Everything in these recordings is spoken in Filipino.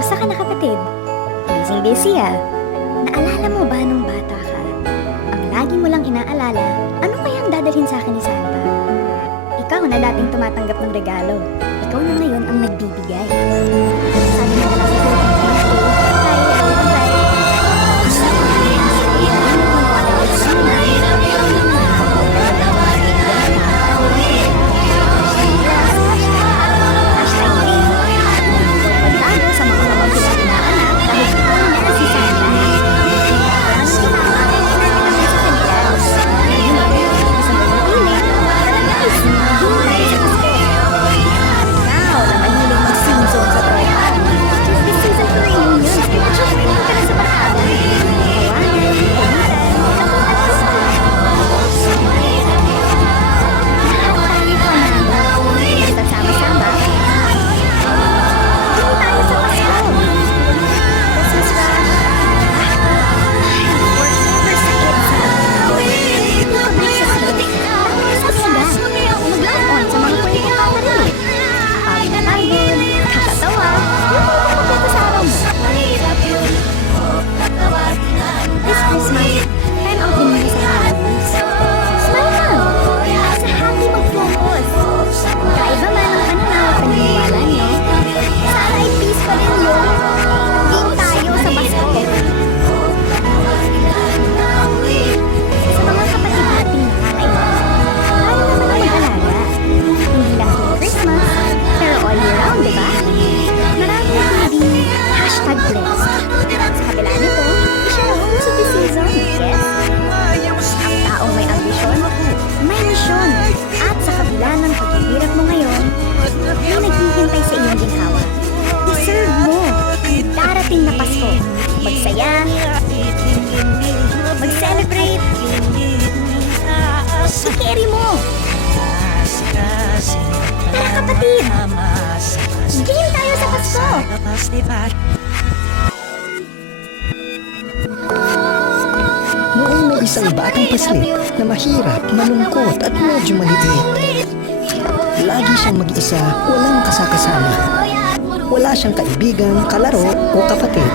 Kamusta ka na, kapatid? Busy ah. Naalala mo ba nung bata ka? Ang lagi mo lang inaalala, ano kayang dadalhin sa akin ni Santa? Ikaw na dating tumatanggap ng regalo. Ikaw na ngayon ang nagbibigay. Sabi mo na lang sa magsaya, mag-celebrate, i-carry mo. Tara, kapatid! Game tayo sa Pasko! Noong may isang batang paslit na mahirap, malungkot at medyo maliit. Lagi siyang mag-isa, walang kasakasama. Wala siyang kaibigan, kalaro o kapatid.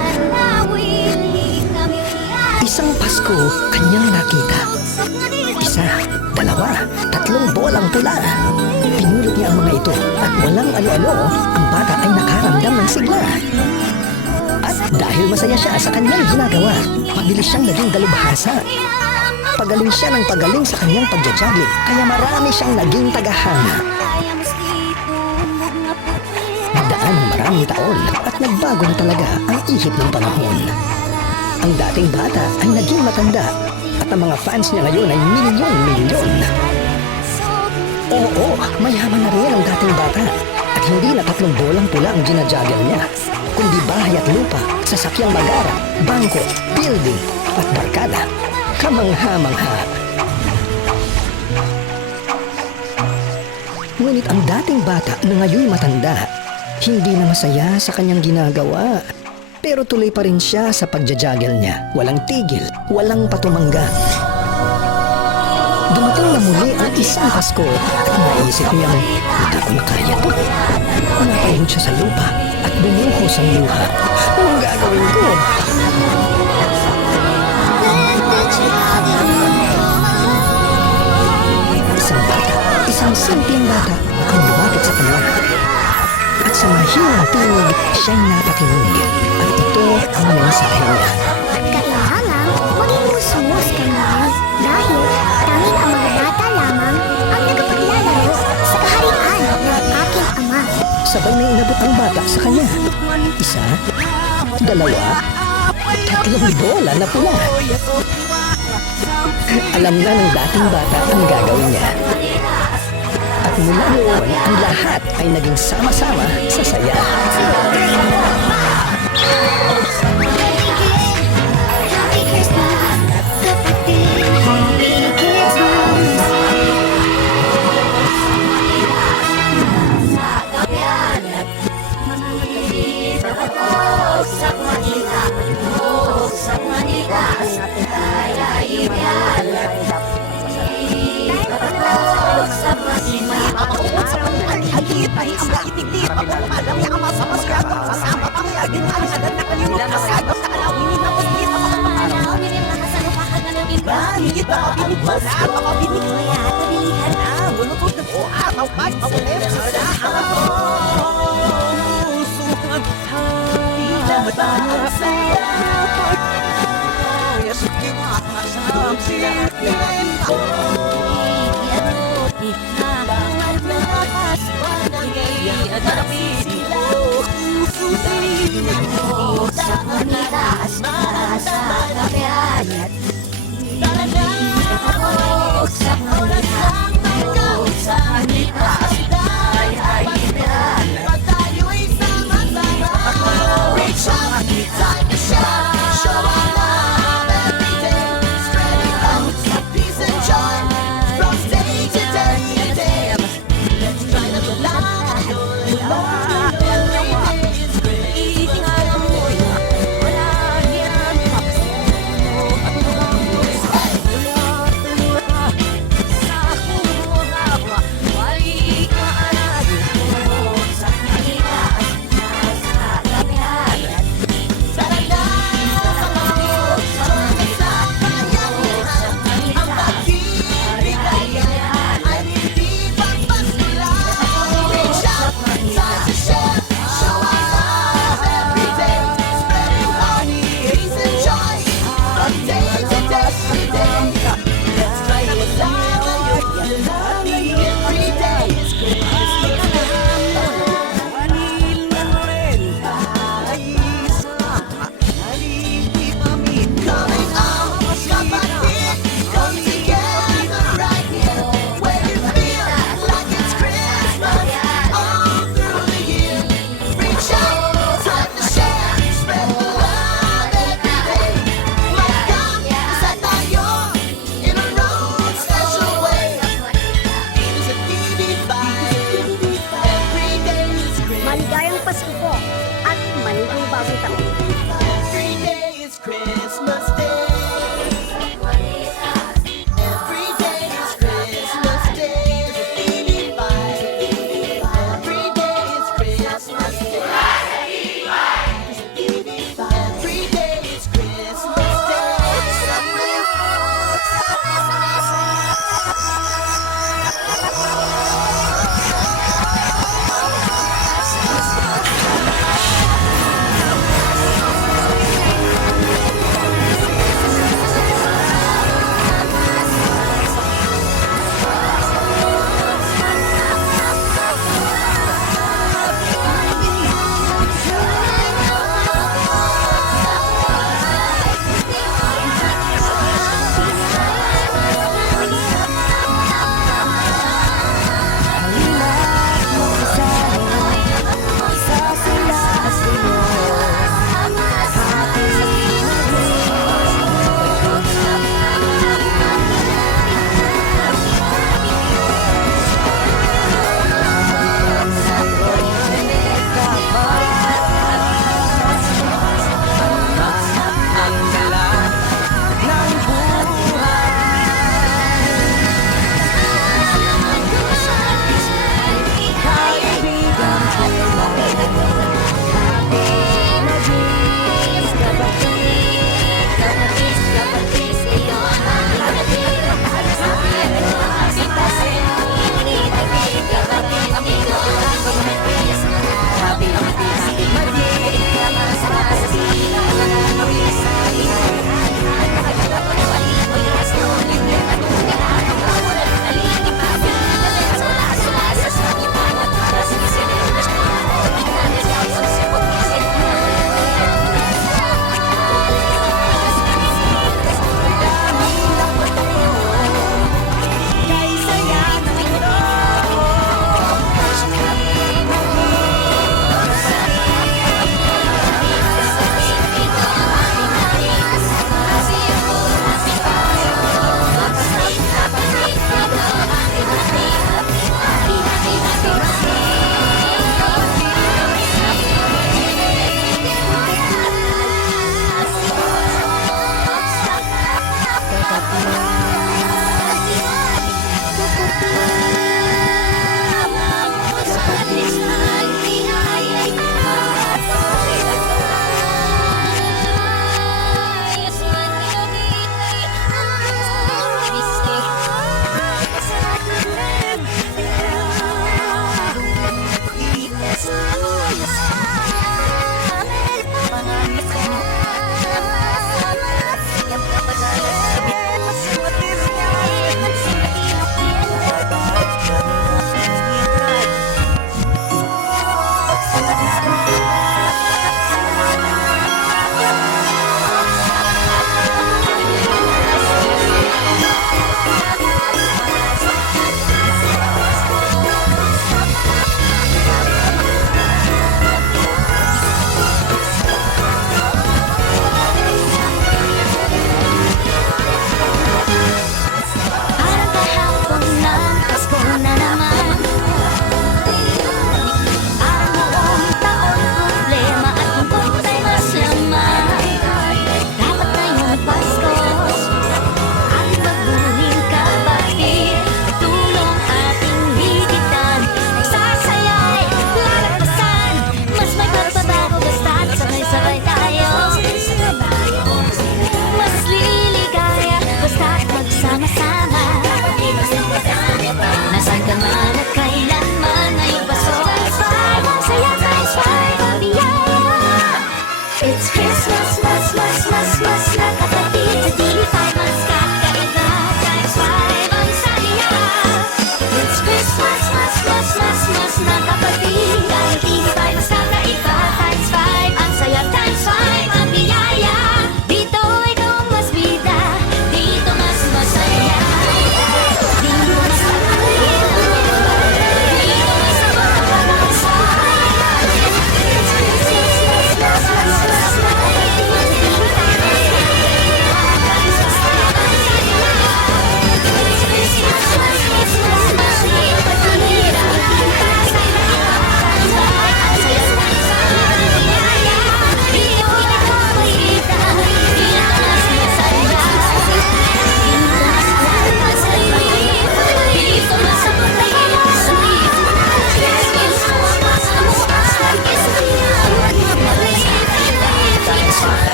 Isang Pasko, kanyang nakita. Isa, dalawa, tatlong bolang pula. Pinulot niya ang mga ito at walang ano-ano, ang bata ay nakaramdam ng sigla. At dahil masaya siya sa kanyang ginagawa, mabilis siyang naging dalubhasa. Pagaling siya ng pagaling sa kanyang pagja-juggling, kaya marami siyang naging tagahanga. Daan maraming taon at nagbago na talaga ang ihip ng panahon. Ang dating bata ay naging matanda at ang mga fans niya ngayon ay milyon-milyon. Oo, mayaman na rin ang dating bata at hindi na tatlong bolang pula ang ginajagel niya, kundi bahay at lupa, sasakyang magara, bangko, building at barkada. Kamangha-mangha. Ngunit ang dating bata na ngayon matanda, hindi na masaya sa kanyang ginagawa. Pero tuloy pa rin siya sa pagja-juggle niya. Walang tigil, walang patumangga. Dumating na muli ang isang Pasko at naisip niya, hindi ko na kaya to. Napahod siya sa lupa at bumuhos ang luha. Anong gagawin ko? Isang bata, isang simpleng bata ang lumapit sa kanya. At sa mahinang tinig, siya'y napakinig. At ito ang mensahe niya. Kailangan maging musmus ka naman dahil tanging ang mga bata lamang ang nagpaglalaro sa kaharian ng aking ama. Sabay na inabot ang bata sa kanya. Isa, dalawa, tatlong bola na pula. Alam na ng dating bata ang gagawin niya. At mula noon, ang lahat ay naging sama-sama sa saya. Maligayang Pasko po at maligayang bagong taon. Every day is Christmas Day. Every day is Christmas Day. Every day is Christmas Day. Every day is Christmas Day.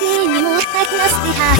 Nilimutat na siya.